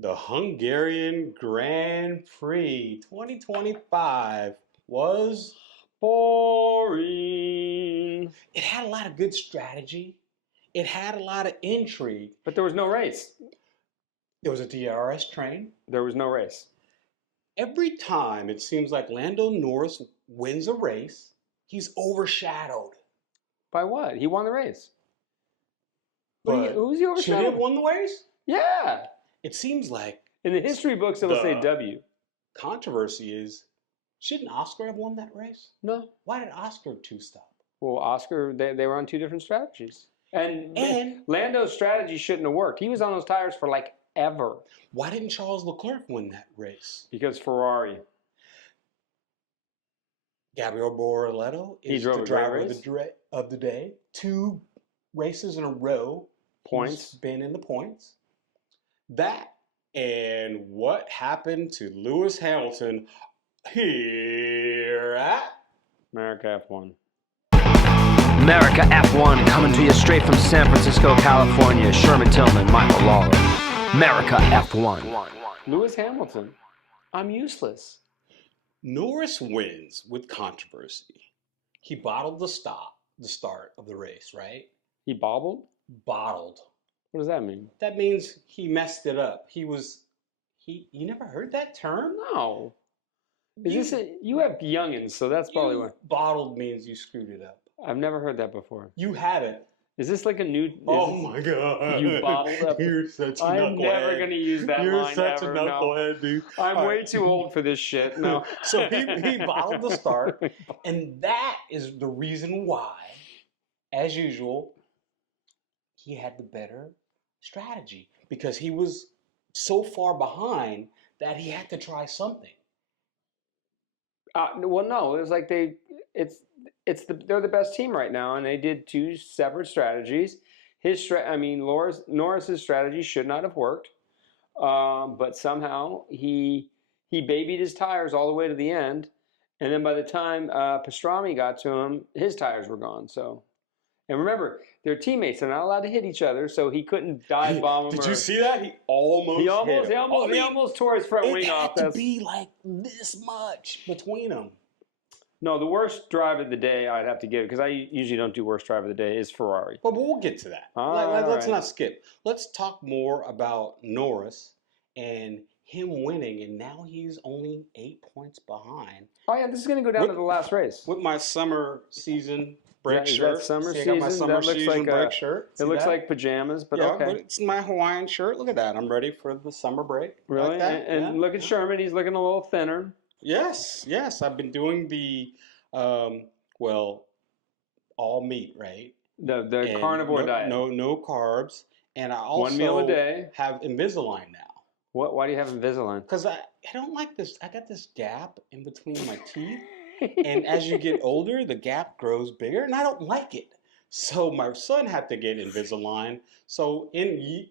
The Hungarian Grand Prix 2025 was boring. It had a lot of good strategy. It had a lot of intrigue. But there was no race. There was a DRS train. There was no race. Every time it seems like Lando Norris wins a race, he's overshadowed. By what? He won the race. But who's he overshadowed? Should he have won the race? Yeah. It seems like in the history books it'll say W. Controversy is, shouldn't Oscar have won that race? No. Why did Oscar two-stop? Well, Oscar, they were on two different strategies. And Lando's strategy shouldn't have worked. He was on those tires for like ever. Why didn't Charles Leclerc win that race? Because Ferrari. Gabriel Bortoleto is the driver of the day. 2 races in a row. Points. He's been in the points. That and what happened to Lewis Hamilton here at America F1. America F1 coming to you straight from San Francisco, California. Sherman Tillman, Michael Lawler. America F1. Lewis Hamilton. I'm useless. Norris wins with controversy. He bottled the start of the race, right? He bobbled? Bottled. What does that mean? That means he messed it up. You never heard that term? No. You have youngins, so that's probably why. Bottled means you screwed it up. I've never heard that before. You haven't. Is this like a new... my God. You bottled up. You're such a knucklehead. I'm never going to use that You're line such ever. a knucklehead, dude. I'm way too old for this shit. No. So he bottled the start, and that is the reason why, as usual, he had the better strategy. Because he was so far behind that he had to try something. Well, no. It was like they're the best team right now, and they did 2 separate strategies. Norris's strategy should not have worked, but somehow he babied his tires all the way to the end, and then by the time Pastrami got to him, his tires were gone. So, and remember, they're teammates; they're not allowed to hit each other, so he couldn't dive bomb him. Did you see that? He almost tore his front wing off. It had to be like this much between them. No, the worst drive of the day I'd have to give, because I usually don't do worst drive of the day, is Ferrari. But we'll get to that. Let's not skip. Let's talk more about Norris and him winning, and now he's only 8 points behind. Oh yeah, this is going to go down to the last race. With my summer season break shirt. That summer See, I season? got my summer that looks season like break shirt. It looks like pajamas, but okay. But it's my Hawaiian shirt. Look at that. I'm ready for the summer break. Really? Like that. And look at Sherman. He's looking a little thinner. Yes. I've been doing the, all meat, right? The carnivore diet. No carbs. And I also 1 meal a day. Have Invisalign now. Why do you have Invisalign? Because I don't like this. I got this gap in between my teeth. And as you get older, the gap grows bigger, and I don't like it. So my son had to get Invisalign. So in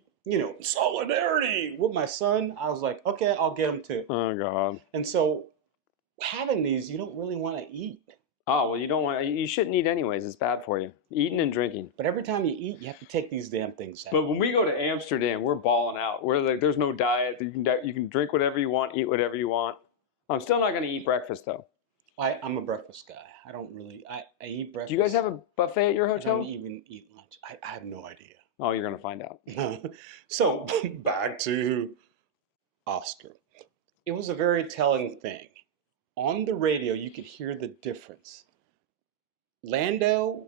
solidarity with my son, I was like, okay, I'll get him too. Oh God. And so having these, you don't really want to eat. Oh well, you shouldn't eat anyways. It's bad for you. Eating and drinking. But every time you eat, you have to take these damn things out. But when we go to Amsterdam, we're balling out. We're like, there's no diet. You can drink whatever you want, eat whatever you want. I'm still not going to eat breakfast though. I'm a breakfast guy. I don't really. I eat breakfast. Do you guys have a buffet at your hotel? I don't even eat lunch. I have no idea. Oh, you're gonna find out. So back to Oscar. It was a very telling thing. On the radio, you could hear the difference. Lando,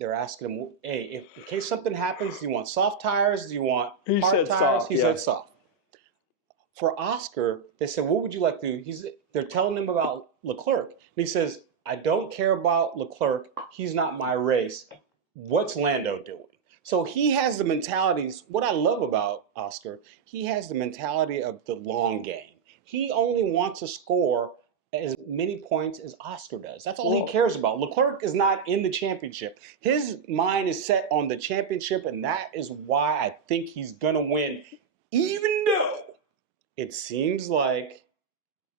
they're asking him, "Hey, if in case something happens, do you want soft tires? Do you want hard tires?" Soft. He said soft. For Oscar, they said, "What would you like to do?" They're telling him about Leclerc. And he says, "I don't care about Leclerc. He's not my race. What's Lando doing?" So he has the mentalities. What I love about Oscar, he has the mentality of the long game. He only wants to score as many points as Oscar does. That's all he cares about. Leclerc is not in the championship. His mind is set on the championship, and that is why I think he's going to win, even though it seems like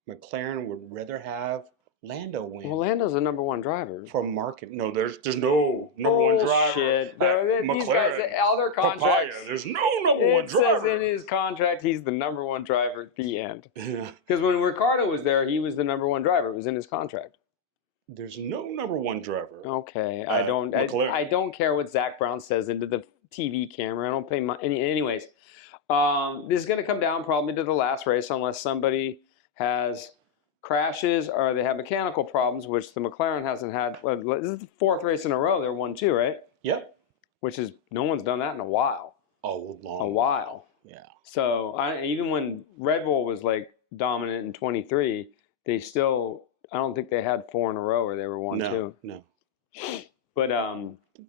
McLaren would rather have Lando wins. Well, Lando's the number one driver. For market. No, there's no number one driver. Shit. These McLaren, guys, all their contracts. Papaya, there's no number one driver. It says in his contract he's the number one driver at the end. Yeah. Because when Ricardo was there, he was the number one driver. It was in his contract. There's no number one driver. Okay, I don't care what Zach Brown says into the TV camera. I don't pay anyways. This is going to come down probably to the last race unless somebody has crashes or they have mechanical problems, which the McLaren hasn't had. Well, this is the fourth race in a row. They're 1-2, right? Yep. Which is no one's done that in a while. A long while. Yeah. So even when Red Bull was like dominant in 23, they still. I don't think they had 4 in a row where they were 1-2. No. But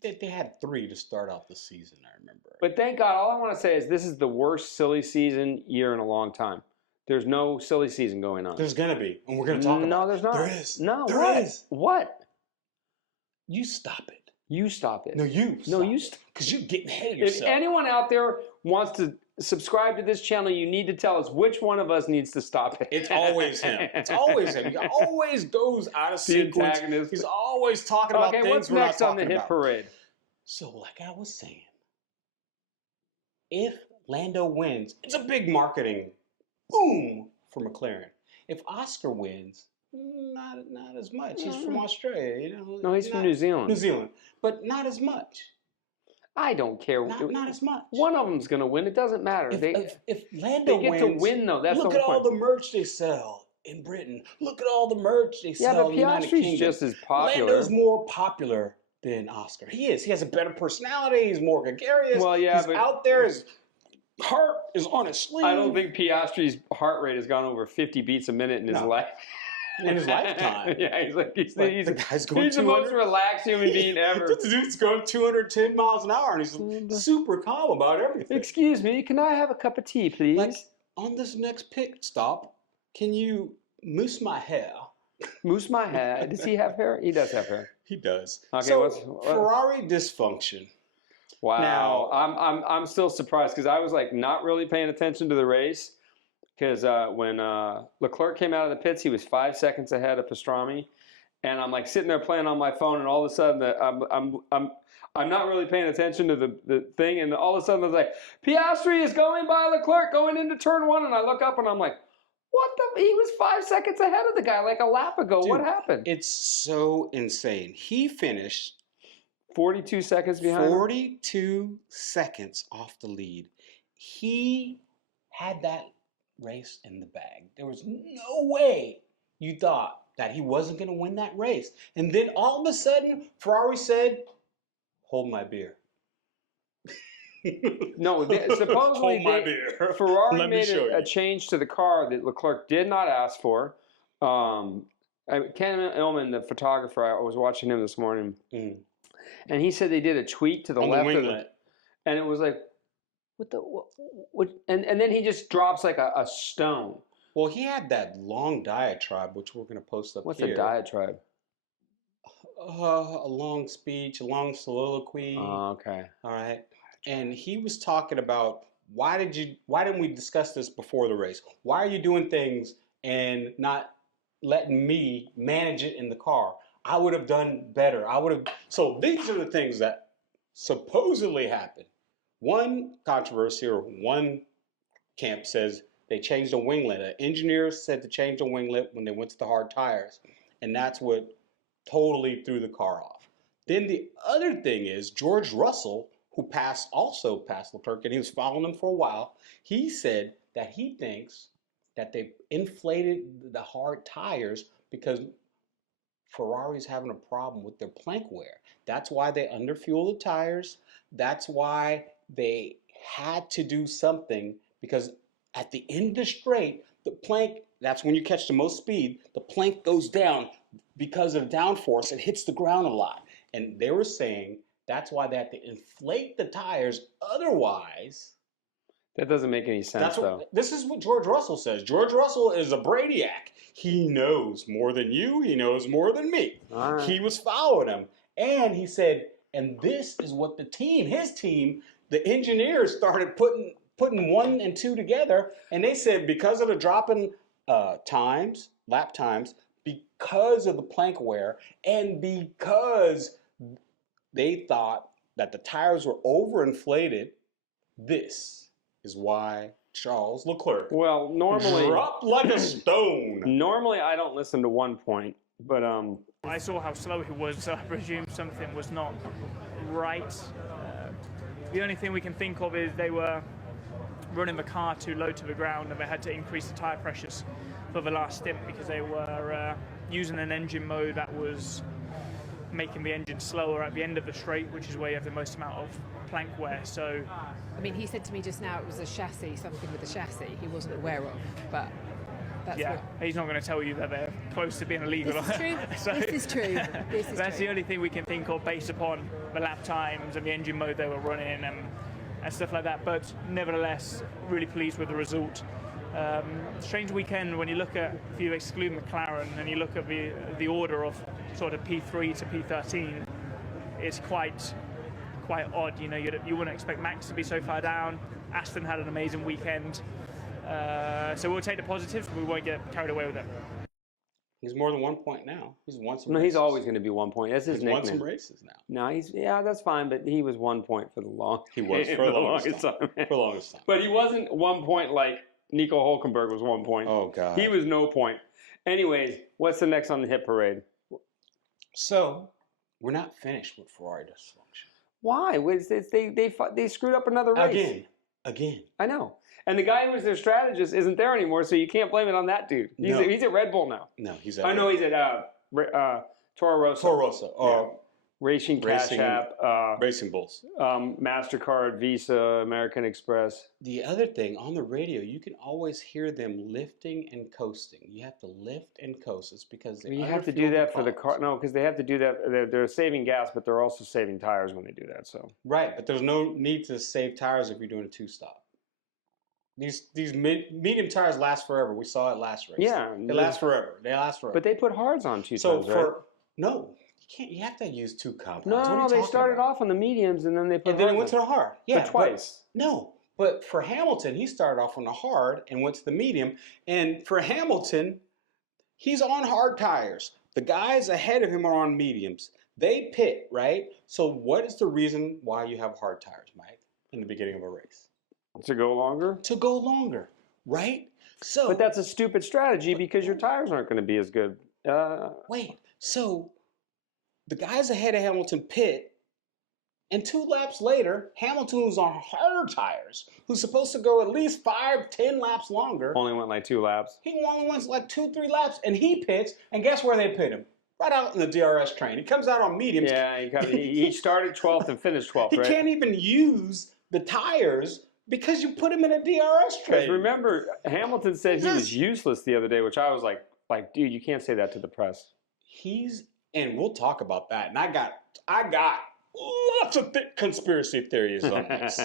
they had 3 to start off the season, I remember. But thank God, all I want to say is this is the worst silly season year in a long time. There's no silly season going on. There's going to be, and we're going to talk about it. No, there's not. There is. No, there what? is. What? You stop it. You stop it. No, you stop it. Because you're getting ahead of yourself. If anyone out there wants to subscribe to this channel, you need to tell us which one of us needs to stop it. It's always him. It's always him. He always goes out of sequence. Antagonist. He's always talking about things what's we're next not on the talking hit about. parade? So, like I was saying, if Lando wins, it's a big marketing boom for McLaren. If Oscar wins, not as much. He's from Australia, you know. No, he's from New Zealand. New Zealand, but not as much. I don't care. Not as much. One of them's going to win. It doesn't matter. If Lando they get wins, to win, though. That's look the at whole all point. the merch they sell in Britain. Look at all the merch they sell in the United Kingdom. Piastri's just as popular. Lando's more popular than Oscar. He is. He has a better personality. He's more gregarious. Well, yeah, he's but out there. His heart is on his sleeve. I don't think Piastri's heart rate has gone over 50 beats a minute in his life. In his lifetime. Yeah, he's the guy's going he's the most relaxed human being ever. This dude's going 210 miles an hour, and he's super calm about everything. Excuse me, can I have a cup of tea, please? Like, on this next pit stop, can you mousse my hair? Mousse my hair? Does he have hair? He does have hair. He does. Okay, so, Ferrari dysfunction. Wow. Now, I'm still surprised because I was like not really paying attention to the race. Because when Leclerc came out of the pits, he was 5 seconds ahead of Pastrami, and I'm like sitting there playing on my phone, and all of a sudden I'm not really paying attention to the thing, and all of a sudden I was like, Piastri is going by Leclerc going into turn 1, and I look up and I'm like, what the? He was 5 seconds ahead of the guy like a lap ago. Dude, what happened? It's so insane. He finished 42 seconds behind. 42 seconds off the lead. He had that race in the bag. There was no way you thought that he wasn't going to win that race. And then all of a sudden, Ferrari said, hold my beer. No, supposedly Ferrari made a change to the car that Leclerc did not ask for. Ken Illman, the photographer, I was watching him this morning, and he said they did a tweak to the left of it. And it was like, and then he just drops like a stone. Well, he had that long diatribe, which we're going to post up What's here. a diatribe? A long speech, a long soliloquy. Oh, okay. All right. And he was talking about why didn't we discuss this before the race? Why are you doing things and not letting me manage it in the car? I would have done better. So these are the things that supposedly happened. One controversy or one camp says they changed the winglet. An engineer said to change the winglet when they went to the hard tires. And that's what totally threw the car off. Then the other thing is George Russell, who also passed Leclerc, and he was following him for a while, he said that he thinks that they inflated the hard tires because Ferrari's having a problem with their plank wear. That's why they underfuel the tires. That's why they had to do something, because at the end of the straight, the plank, that's when you catch the most speed, the plank goes down because of downforce. It hits the ground a lot. And they were saying that's why they have to inflate the tires. Otherwise, that doesn't make any sense, though. This is what George Russell says. George Russell is a brainiac. He knows more than you. He knows more than me. Right. He was following him. And he said, and this is what his team, the engineers started putting 1 and 2 together. And they said because of the dropping lap times, because of the plank wear and because they thought that the tires were overinflated. This is why Charles Leclerc dropped like a stone. Normally, I don't listen to 1 point, but I saw how slow he was, so I presume something was not right. The only thing we can think of is they were running the car too low to the ground, and they had to increase the tyre pressures for the last stint because they were using an engine mode that was making the engine slower at the end of the straight, which is where you have the most amount of plank wear. So, I mean, he said to me just now it was a chassis, something with the chassis he wasn't aware of, but that's he's not going to tell you that they're close to being illegal. This is true. So, this is true. That's the only thing we can think of based upon the lap times and the engine mode they were running and stuff like that. But nevertheless, really pleased with the result. Strange weekend when you look at, if you exclude McLaren and you look at the order of sort of P3 to P13, it's quite odd. You know, you wouldn't expect Max to be so far down. Aston had an amazing weekend. So we'll take the positives, but we won't get carried away with it. He's more than 1 point now. He's won some no, races. he's always going to be 1 point. That's his nickname. He's won some races now. No, that's fine, but he was 1 point for the long. He was for the longest time. For the longest time. But he wasn't 1 point like Nico Hülkenberg was 1 point. Oh God. He was no point. Anyways, what's the next on the hit parade? So we're not finished with Ferrari dysfunction. Why? They screwed up another race. Again. I know. And the guy who was their strategist isn't there anymore, so you can't blame it on that dude. He's at Red Bull now. No, he's at I know he's at Toro Rosso. Toro Rosso. Racing Cash App. Racing Bulls. MasterCard, Visa, American Express. The other thing, on the radio, you can always hear them lifting and coasting. You have to lift and coast. It's because they You have to do that for the car. No, because they have to do that. They're saving gas, but they're also saving tires when they do that. So right, but there's no need to save tires if you're doing a two-stop. These medium tires last forever. We saw it last race. Yeah, they last forever. But they put hards on two so times, right? No, you can't. You have to use two compounds. No, they started off on the mediums and then they put. And then it went to the hard. Yeah, twice. But for Hamilton, he started off on the hard and went to the medium. And for Hamilton, he's on hard tires. The guys ahead of him are on mediums. They pit, right? So what is the reason why you have hard tires, Mike, in the beginning of a race? To go longer? To go longer, right? So, but that's a stupid strategy because your tires aren't going to be as good. Wait, so the guys ahead of Hamilton pit, and 2 laps later, Hamilton, who's on hard tires, who's supposed to go at least 5-10 laps longer. Only went like 2 laps. He only went like 2-3 laps, and he pits, and guess where they pit him? Right out in the DRS train. He comes out on mediums. Yeah, he started 12th and finished 12th, right? He can't even use the tires because you put him in a DRS train. Remember, Hamilton said he was useless the other day, which I was like, dude, you can't say that to the press. And we'll talk about that. And I got lots of conspiracy theories on this.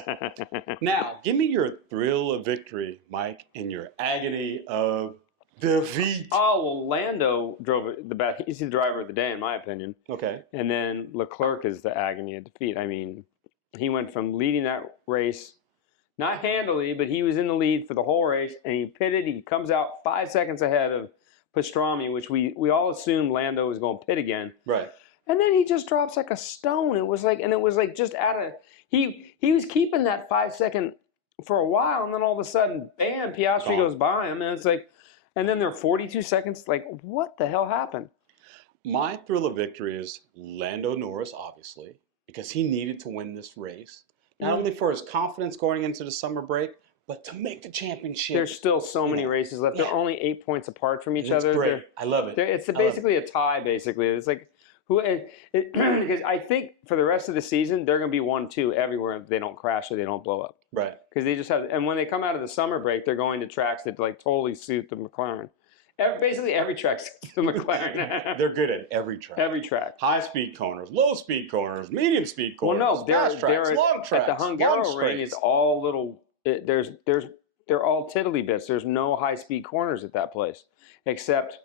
Now, give me your thrill of victory, Mike, and your agony of defeat. Oh, well, Lando drove it the best. He's the driver of the day, in my opinion. Okay. And then Leclerc is the agony of defeat. I mean, he went from leading that race, not handily, but he was in the lead for the whole race, and he pitted. He comes out 5 seconds ahead of Pastrami, which we all assumed Lando was going to pit again. Right. And then he just drops like a stone. It was like just he was keeping that 5 second for a while, and then all of a sudden, bam, Piastri goes by him, and it's like, and then there are 42 seconds. Like, what the hell happened? My thrill of victory is Lando Norris, obviously, because he needed to win this race. Not only for his confidence going into the summer break, but to make the championship. There's still so many races left. They're only 8 points apart from each other. Great. I love it. It's basically a tie, basically. It's like, because I think for the rest of the season, they're going to be 1-2 everywhere if they don't crash or they don't blow up. Right. Because they just have, and when they come out of the summer break, they're going to tracks that like totally suit the McLaren. Basically every track suits the McLaren. They're good at every track. Every track. High-speed corners, low-speed corners, medium-speed corners, well, no, fast tracks, long tracks, at the Hungaroring, it's all little. They're all tiddly bits. There's no high-speed corners at that place, except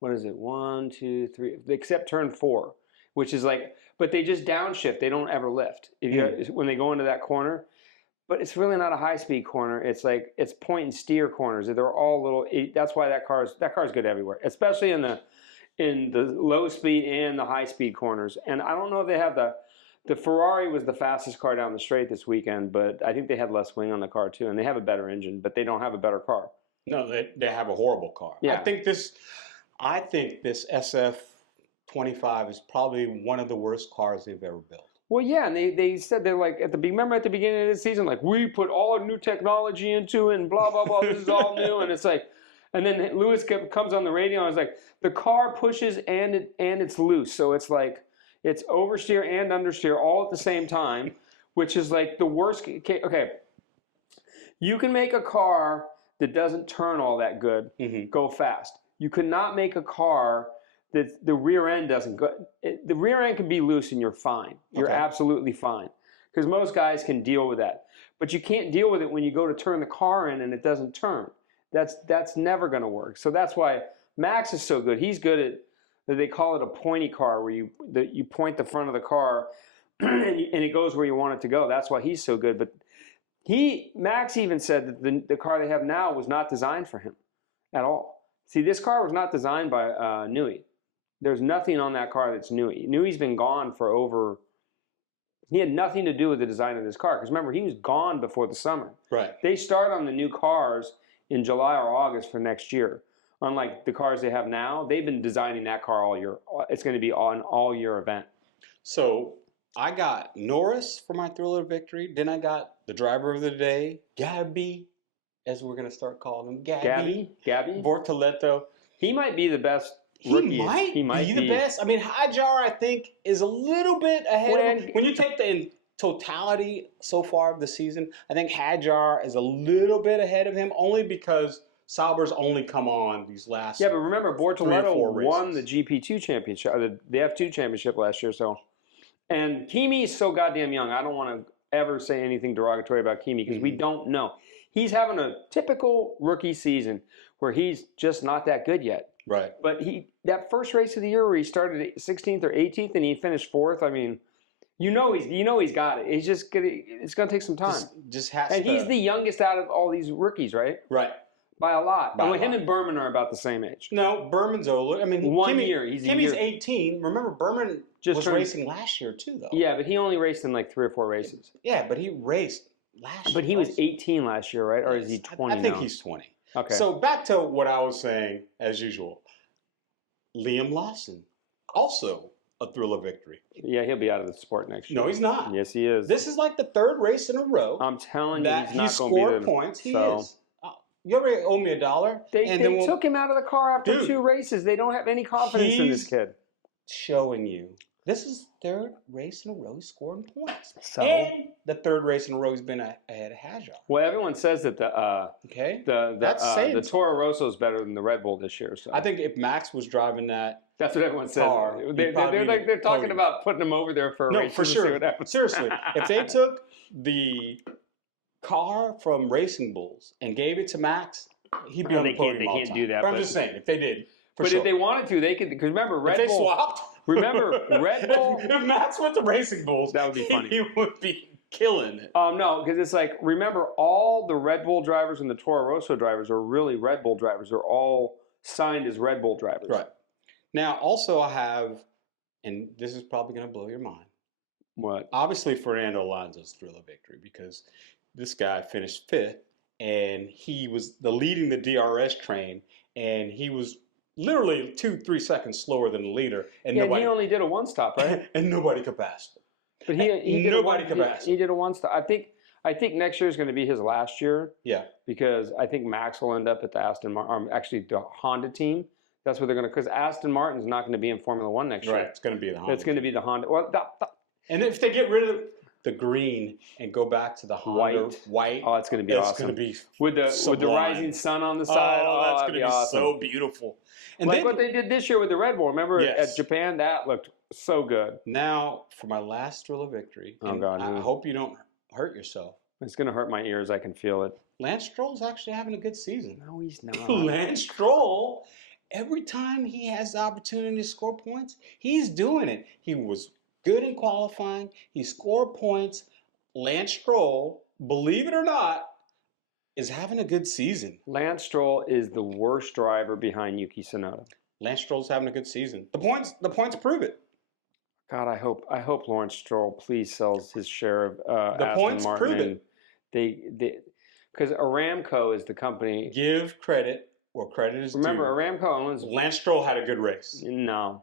what is it? 1, 2, 3. Except turn 4, which is like. But they just downshift. They don't ever lift. When they go into that corner. But it's really not a high-speed corner. It's like it's point and steer corners. They're all little. That's why that car's good everywhere, especially in the in the low speed and the high speed corners. And I don't know if they have the Ferrari was the fastest car down the straight this weekend, but I think they had less wing on the car too, and they have a better engine, but they don't have a better car. No, they have a horrible car. Yeah. I think this SF25 is probably one of the worst cars they've ever built. Well, yeah, and they said they're like remember at the beginning of the season, like we put all new technology into it and blah blah blah. This is all new, and it's like, and then Lewis comes on the radio and it's like the car pushes and it's loose, so it's like it's oversteer and understeer all at the same time, which is like the worst. Okay, you can make a car that doesn't turn all that good go fast. You could not make a car that the rear end doesn't go. The rear end can be loose and you're fine. You're absolutely fine. Because most guys can deal with that. But you can't deal with it when you go to turn the car in and it doesn't turn. That's never going to work. So that's why Max is so good. He's good at, they call it a pointy car, where you point the front of the car and it goes where you want it to go. That's why he's so good. But Max even said that the car they have now was not designed for him at all. See, this car was not designed by Newey. There's nothing on that car that's Newey. Newey's been gone for over. He had nothing to do with the design of this car. Because remember, he was gone before the summer. Right. They start on the new cars in July or August for next year. Unlike the cars they have now, they've been designing that car all year. It's going to be an all-year event. So I got Norris for my thriller victory. Then I got the driver of the day, Gabby, as we're going to start calling him. Gabby Bortoleto. He might be the best rookie. He might be the best. I mean, Hajar, I think, is a little bit ahead of him. When you take the totality so far of the season, I think Hajar is a little bit ahead of him, only because Sauber's only come on these last. Yeah, but remember, Bortoleto won the GP2 championship, or the F2 championship last year. So, and Kimi is so goddamn young. I don't want to ever say anything derogatory about Kimi because we don't know. He's having a typical rookie season where he's just not that good yet. Right. But that first race of the year where he started 16th or 18th and he finished 4th, I mean, he's got it. It's gonna take some time. Just has and to. He's the youngest out of all these rookies, right? Right. By a lot. Him and Berman are about the same age. No, Berman's older. I mean, Kimi's 18. Remember, Berman was racing last year too, though. Yeah, but he only raced in like 3 or 4 races. Yeah, but he raced last year. But he was 18 last year, right? Or is he 20 I think he's 20. Okay. So back to what I was saying, as usual. Liam Lawson, also a thriller victory. Yeah, he'll be out of the sport next year. No, he's not. Yes, he is. This is like the 3rd race in a row. I'm telling you, that he's not going to scored points. He is. You already owe me $1. They took him out of the car after 2 races. They don't have any confidence in this kid. Showing you. This is 3rd race in a row he's scoring points. And the 3rd race in a row he's been ahead of Hajar. Well, everyone says that the Toro Rosso is better than the Red Bull this year. So I think if Max was driving that, that's what everyone says. They're talking about putting him over there for a race. For sure. Seriously, if they took the car from Racing Bulls and gave it to Max, he'd be on the podium all the time. They can't do that. But I'm just saying, if they did. If they wanted to, they could. Because remember, Red Bull. If they swapped. Remember, Red Bull. If Max went to Racing Bulls, that would be funny. He would be killing it. No, because it's like, remember, all the Red Bull drivers and the Toro Rosso drivers are really Red Bull drivers. They're all signed as Red Bull drivers. Right. Now, also I have, and this is probably going to blow your mind. What? Obviously, Fernando Alonso's thriller victory, because this guy finished 5th, and he was leading the DRS train, and he was literally 2-3 seconds slower than the leader, and he only did a 1-stop, right? And nobody could pass him. But he did nobody could pass him. He did a 1-stop. I think next year is going to be his last year. Yeah. Because I think Max will end up at the the Honda team. That's what they're going to, because Aston Martin's not going to be in Formula One next year. Right. It's going to be the Honda. It's going to be the Honda. Well, and if they get rid of the green and go back to the Honda white, oh, it's going to be awesome. It's going to be with the rising sun on the side. Oh, that's going to be awesome. So beautiful. And like what they did this year with the Red Bull. Remember at Japan, that looked so good. Now for my last thriller victory. Oh God! I hope you don't hurt yourself. It's going to hurt my ears. I can feel it. Lance Stroll's actually having a good season. No, he's not. Lance Stroll, every time he has the opportunity to score points, he's doing it. He was good in qualifying. He scored points. Lance Stroll, believe it or not, is having a good season. Lance Stroll is the worst driver behind Yuki Tsunoda. Lance Stroll's having a good season. The points prove it. God, I hope Lawrence Stroll please sells his share of The Aston points Martin. prove it. Because Aramco is the company. Give credit where credit is Remember, due. Aramco owns. Lance Stroll had a good race. No.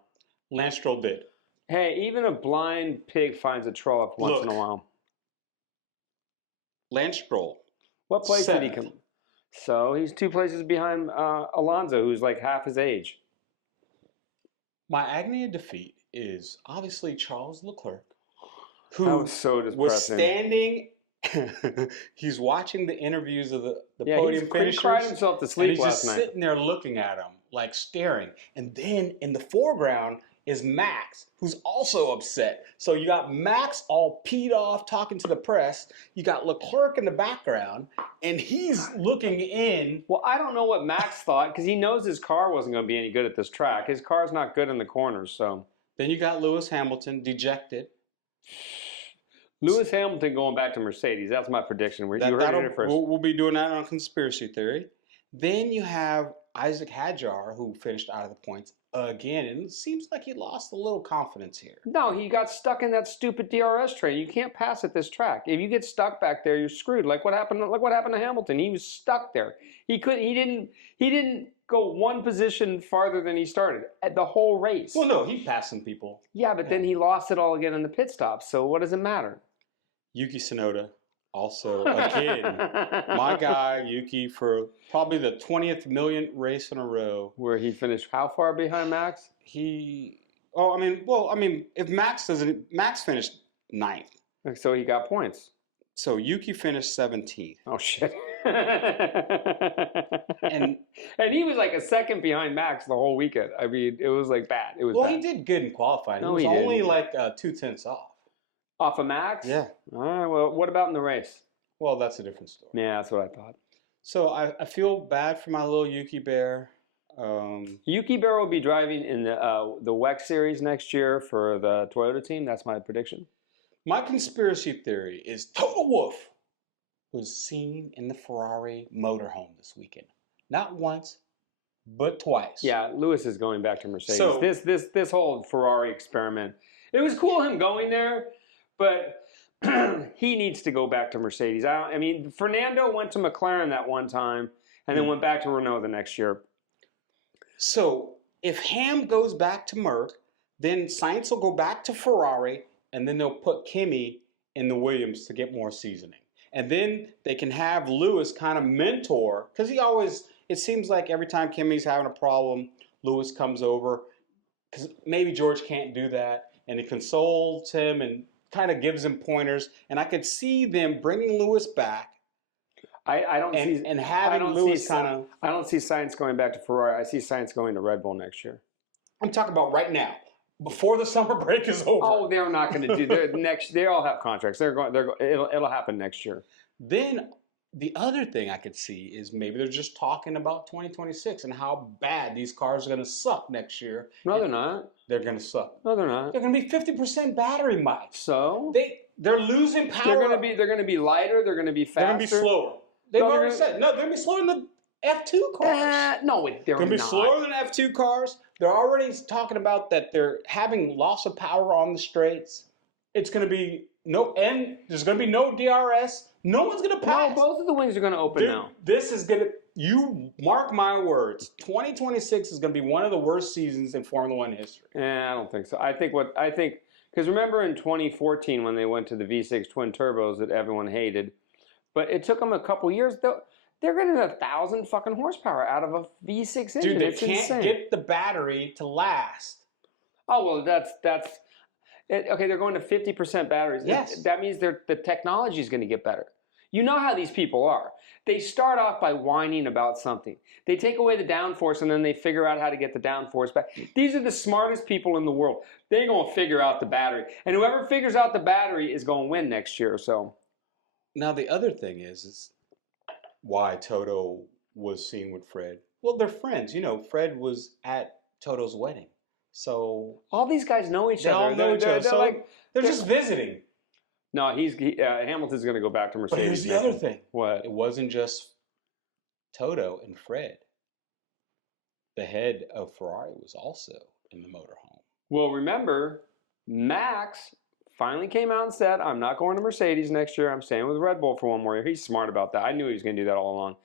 Lance Stroll did. Hey, even a blind pig finds a trough once in a while. Lance Stroll. What place did he 7th. come? So he's 2 places behind Alonso, who's like half his age. My agony of defeat is obviously Charles Leclerc, That who was so depressing. was standing. He's watching the interviews of the podium he finishers. cried himself to and sleep he's last just night. sitting there looking at him, like staring. And then in the foreground is Max, who's also upset. So you got Max all peed off talking to the press. You got Leclerc in the background, and he's looking in. Well, I don't know what Max thought because he knows his car wasn't going to be any good at this track. His car's not good in the corners, so. Then you got Lewis Hamilton dejected. Lewis Hamilton going back to Mercedes. That's my prediction. You heard it here first. We'll be doing that on Conspiracy Theory. Then you have Isaac Hadjar, who finished out of the points again, and it seems like he lost a little confidence here. No, he got stuck in that stupid DRS train. You can't pass at this track. If you get stuck back there, you're screwed. Like what happened to Hamilton. He was stuck there. He didn't go one position farther than he started at the whole race. Well, no, he passed some people. Yeah, but then he lost it all again in the pit stop. So what does it matter? Yuki Tsunoda, also again, my guy Yuki for probably the 20th millionth race in a row. Where he finished how far behind Max? If Max doesn't, Max finished 9th. So he got points. So Yuki finished 17th. Oh shit. And he was like a second behind Max the whole weekend. I mean, it was like bad. It was well, bad. he did good in qualifying. No, he was he only didn't. like 2/10 off. Off of Max? Yeah. All right, well, what about in the race? Well, that's a different story. Yeah, that's what I thought. So I feel bad for my little Yuki Bear. Yuki Bear will be driving in the WEC Series next year for the Toyota team. That's my prediction. My conspiracy theory is Toto Wolff was seen in the Ferrari motorhome this weekend. Not once, but twice. Yeah, Lewis is going back to Mercedes. So- this whole Ferrari experiment. It was cool him going there, but he needs to go back to Mercedes. I mean, Fernando went to McLaren that one time and then went back to Renault the next year. So if Ham goes back to Merc, then Sainz will go back to Ferrari, and then they'll put Kimi in the Williams to get more seasoning. And then they can have Lewis kind of mentor, because it seems like every time Kimi's having a problem, Lewis comes over, because maybe George can't do that, and he consoles him and kind of gives him pointers. And I could see them bringing Lewis back. I don't see Lewis kind of. I don't see Sainz going back to Ferrari. I see Sainz going to Red Bull next year. I'm talking about right now, before the summer break is over. Oh, they're not going to do. They all have contracts. It'll happen next year. Then the other thing I could see is maybe they're just talking about 2026 and how bad these cars are going to suck next year. No, they're not. They're going to suck. No, they're not. They're going to be 50% battery, Mike. So They're losing power. they're going to be lighter. They're going to be faster. They're going to be slower. They've already said no. They're going to be slower than the F2 cars. No, they're Going to be not. slower than F2 cars. They're already talking about that they're having loss of power on the straights. It's going to be there's going to be no DRS. No one's going to pass. No, both of the wings are going to open now. This is going to, you mark my words, 2026 is going to be one of the worst seasons in Formula One history. I don't think so. I think because remember in 2014 when they went to the V6 twin turbos that everyone hated, but it took them a couple years. They're getting 1,000 fucking horsepower out of a V6 engine. Dude, they it's can't insane. get the battery to last. Oh well, that's it. Okay, they're going to 50% batteries. Yes. That means the technology is going to get better. You know how these people are. They start off by whining about something. They take away the downforce and then they figure out how to get the downforce back. These are the smartest people in the world. They're going to figure out the battery. And whoever figures out the battery is going to win next year. So. Now, the other thing is why Toto was seen with Fred. Well, they're friends. You know, Fred was at Toto's wedding. So all these guys know each they other. all know each other. So they're they're just visiting. No, Hamilton's going to go back to Mercedes. But here's the other thing. What? It wasn't just Toto and Fred. the head of Ferrari was also in the motorhome. Well, remember, Max finally came out and said, I'm not going to Mercedes next year. I'm staying with Red Bull for one more year. He's smart about that. I knew he was going to do that all along.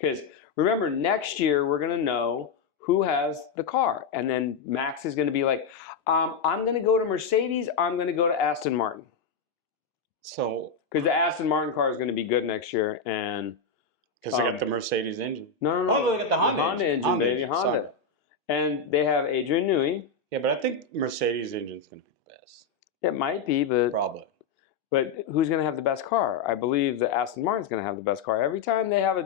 Because remember, next year we're going to know who has the car. And then Max is going to be like, I'm going to go to Mercedes. I'm going to go to Aston Martin. So, because the Aston Martin car is going to be good next year. And because they got the Mercedes engine. No. Oh, they got the Honda engine, baby. Honda. Sorry. And they have Adrian Newey. Yeah, but I think Mercedes engine's going to be the best. It might be, but Probably. But who's going to have the best car? I believe that Aston Martin's going to have the best car. Every time they have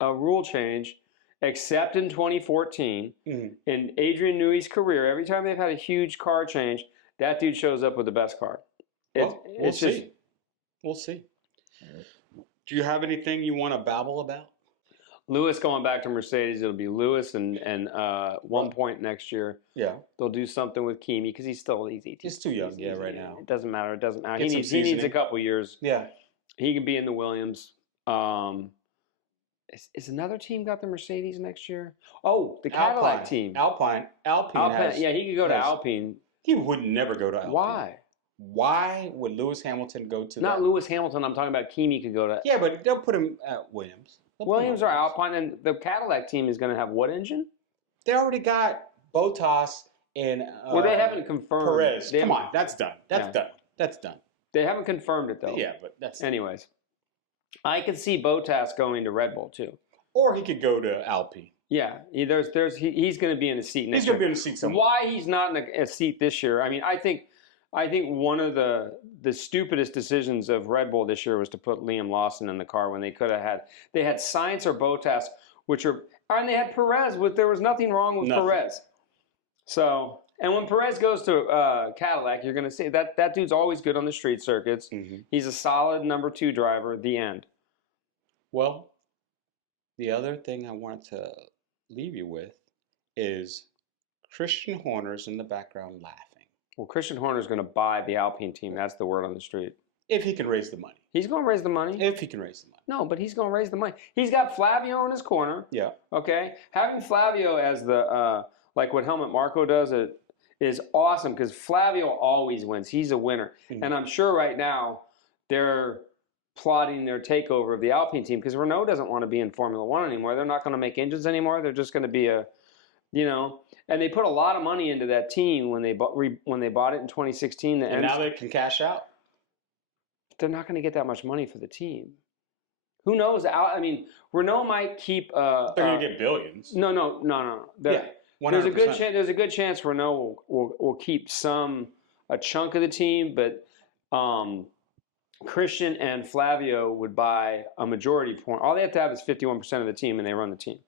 a rule change, except in 2014, in Adrian Newey's career, every time they've had a huge car change, that dude shows up with the best car. We'll see. We'll see. Do you have anything you want to babble about? Lewis going back to Mercedes, it'll be Lewis and 1 point next year. Yeah. They'll do something with Kimi because he's 18. He's too young, right now. It doesn't matter. It doesn't matter. Get He needs a couple years. Yeah. He can be in the Williams. Is another team got the Mercedes next year? Oh, the Cadillac team. Alpine. Yeah, he could go to Alpine. He would never go to Alpine. Why? Why would Lewis Hamilton go to Not Lewis Hamilton. I'm talking about Kimi could go to. Yeah, but they'll put him at Williams. Williams or Alpine, and the Cadillac team is going to have what engine? They already got Bottas and well, they haven't confirmed. Perez. Come on, that's done. That's done. They haven't confirmed it though. Yeah, but that's anyways. I could see Bottas going to Red Bull too, or he could go to Alpine. Yeah, he's going to be in a seat next year. He's going to be in a seat somewhere. Why he's not in a seat this year? I mean, I think one of the stupidest decisions of Red Bull this year was to put Liam Lawson in the car when they could have had. They had Sainz or Bottas, and they had Perez. There was nothing wrong with Perez. So, and when Perez goes to Cadillac, you're going to see that dude's always good on the street circuits. Mm-hmm. He's a solid number 2 driver. The end. Well, the other thing I wanted to leave you with is Christian Horner's in the background laughing. Well, Christian Horner's going to buy the Alpine team. That's the word on the street. If he can raise the money. He's going to raise the money. If he can raise the money. No, but he's going to raise the money. He's got Flavio in his corner. Yeah. Okay? Having Flavio as the, like what Helmut Marko does, it is awesome because Flavio always wins. He's a winner. Mm-hmm. And I'm sure right now they're plotting their takeover of the Alpine team because Renault doesn't want to be in Formula One anymore. They're not going to make engines anymore. They're just going to be and they put a lot of money into that team when they bought it in 2016. And now they can cash out. They're not going to get that much money for the team. Who knows? I mean, Renault might keep. They're going to get billions. No. Yeah, 100%. There's a good chance Renault will keep a chunk of the team, but Christian and Flavio would buy a majority point. All they have to have is 51% of the team, and they run the team.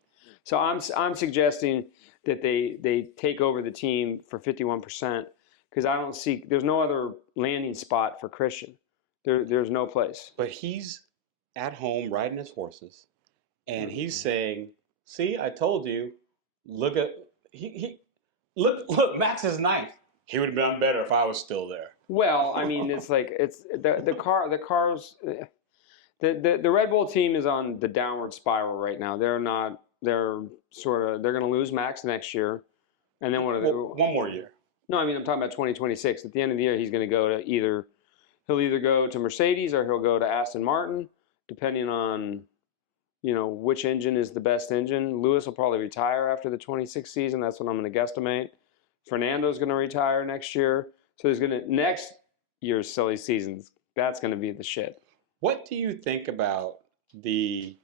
So I'm suggesting that they take over the team for 51% because I don't see there's no other landing spot for Christian. There's no place. But he's at home riding his horses, and he's saying, "See, I told you. Look at look. Max is ninth. He would have done better if I was still there." Well, I mean, it's like the cars. The Red Bull team is on the downward spiral right now. They're not. They're going to lose Max next year, and then what are they? One more year. No, I mean I'm talking about 2026. At the end of the year, he's going to go to he'll either go to Mercedes or he'll go to Aston Martin, depending on which engine is the best engine. Lewis will probably retire after the 26th season. That's what I'm going to guesstimate. Fernando's going to retire next year. So next year's silly seasons. That's going to be the shit. What do you think about the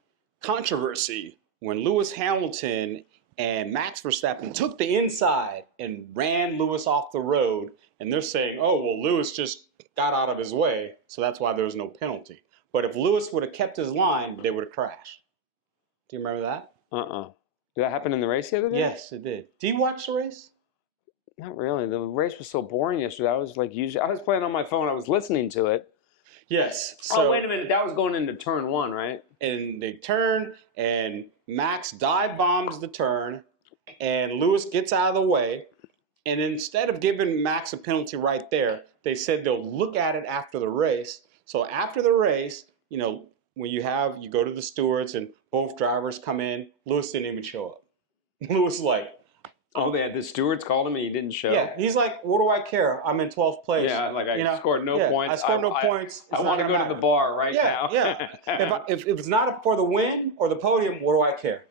controversy when Lewis Hamilton and Max Verstappen took the inside and ran Lewis off the road, and they're saying, "Oh, well, Lewis just got out of his way, so that's why there was no penalty." But if Lewis would have kept his line, they would have crashed. Do you remember that? Did that happen in the race the other day? Yes, it did. Do you watch the race? Not really. The race was so boring yesterday. I was playing on my phone. I was listening to it. Yes. So, wait a minute. That was going into turn 1, right? And they turn, and Max dive bombs the turn, and Lewis gets out of the way. And instead of giving Max a penalty right there, they said they'll look at it after the race. So after the race, when you go to the stewards and both drivers come in, Lewis didn't even show up. Lewis is like, Oh, they had the stewards called him and he didn't show. yeah, he's like, what do I care? I'm in 12th place. Yeah, like I scored no points. I scored no points. I want to go to the bar right now. Yeah. If it's not for the win or the podium, what do I care?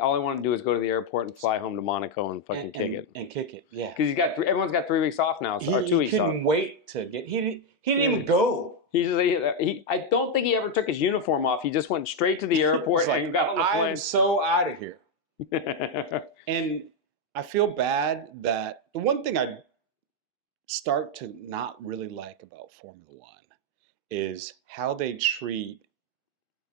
All he wanted to do is go to the airport and fly home to Monaco and fucking kick it. And kick it, yeah. Because everyone's got 3 weeks off now, or 2 weeks off. He couldn't wait to get. He didn't even go. I don't think he ever took his uniform off. He just went straight to the airport and got on the plane. I'm so out of here. And I feel bad that the one thing I start to not really like about Formula One is how they treat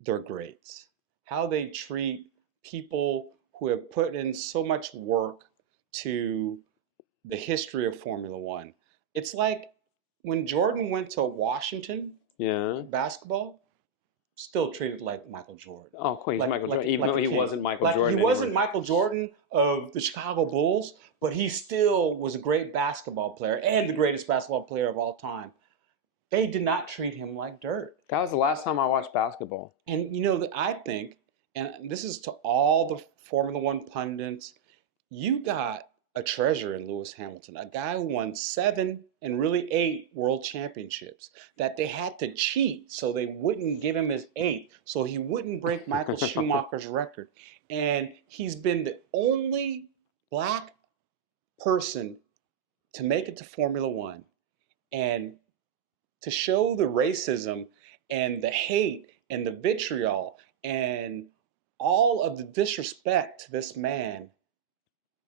their greats, how they treat people who have put in so much work to the history of Formula One. It's like when Jordan went to Washington, basketball, still treated like Michael Jordan. Oh, cool. He's Michael Jordan, even though he wasn't Michael Jordan. He wasn't Michael Jordan of the Chicago Bulls, but he still was a great basketball player and the greatest basketball player of all time. They did not treat him like dirt. That was the last time I watched basketball. And I think, and this is to all the Formula One pundits, you got a treasure in Lewis Hamilton, a guy who won 7 and really 8 world championships, that they had to cheat so they wouldn't give him his 8th, so he wouldn't break Michael Schumacher's record. And he's been the only black person to make it to Formula One. And to show the racism and the hate and the vitriol and all of the disrespect to this man,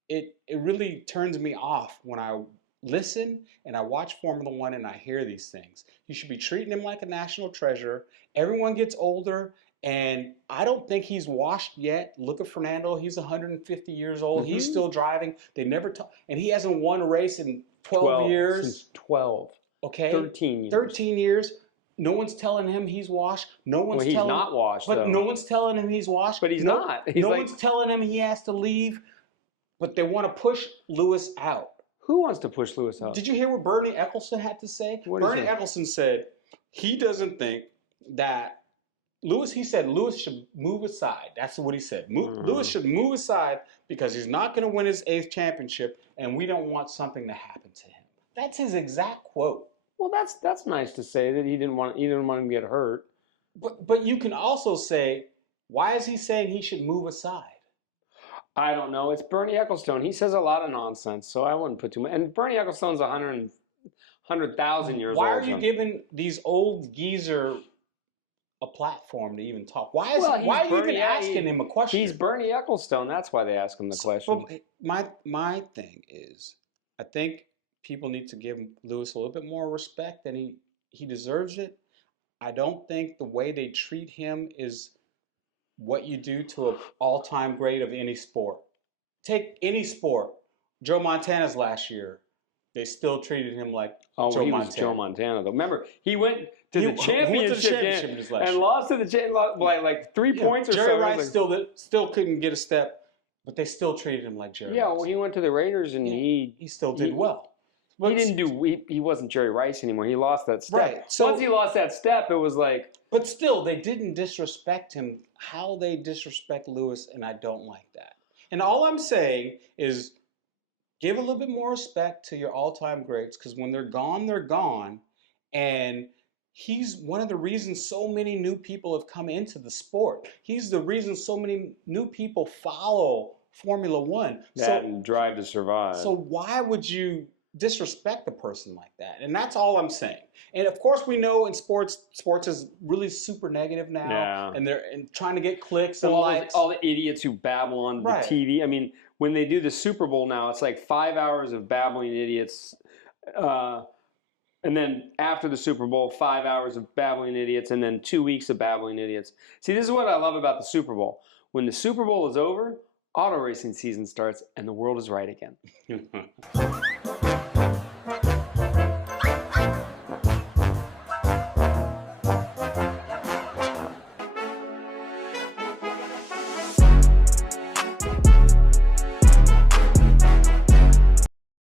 it really turns me off when I listen and I watch Formula One and I hear these things. You should be treating him like a national treasure. Everyone gets older, and I don't think he's washed yet. Look at Fernando. He's 150 years old. Mm-hmm. He's still driving. They never talk, and he hasn't won a race in 12 years. Since 12. Okay. 13 years. 13 years. No one's telling him he's washed. No one's he's telling not washed, but though. No one's telling him he's washed. But he's not. No one's telling him he has to leave. But they want to push Lewis out. Who wants to push Lewis out? Did you hear what Bernie Ecclestone had to say? Bernie Ecclestone said he doesn't think that Lewis should move aside. That's what he said. Lewis should move aside because he's not going to win his 8th championship, and we don't want something to happen to him. That's his exact quote. Well, that's nice to say that he didn't want him to get hurt. But you can also say, why is he saying he should move aside? I don't know. It's Bernie Ecclestone. He says a lot of nonsense, so I wouldn't put too much. And Bernie Ecclestone's 100,000 years old. Why are you giving these old geezer a platform to even talk? Why are you even asking him a question? He's Bernie Ecclestone. That's why they ask him the question. My thing is, I think people need to give Lewis a little bit more respect, and he deserves it. I don't think the way they treat him is what you do to an all-time great of any sport. Take any sport. Joe Montana's last year, they still treated him like Joe Montana. Was Joe Montana, though. Remember, he went to the championship and lost to the championship by like 3 points or so. Jerry Rice still couldn't get a step, but they still treated him like Jerry Rice. Yeah, well, he went to the Raiders and he still did well. But he wasn't Jerry Rice anymore. He lost that step. Right. So, once he lost that step, it was like... But still, they didn't disrespect him how they disrespect Lewis, and I don't like that. And all I'm saying is give a little bit more respect to your all-time greats, because when they're gone, they're gone. And he's one of the reasons so many new people have come into the sport. He's the reason so many new people follow Formula One. And Drive to Survive. So why would you disrespect a person like that? And that's all I'm saying. And of course we know in sports is really super negative now, and they're trying to get clicks and likes. All the idiots who babble on the TV. I mean, when they do the Super Bowl now, it's like 5 hours of babbling idiots, and then after the Super Bowl, 5 hours of babbling idiots, and then 2 weeks of babbling idiots. See, this is what I love about the Super Bowl. When the Super Bowl is over, auto racing season starts, and the world is right again.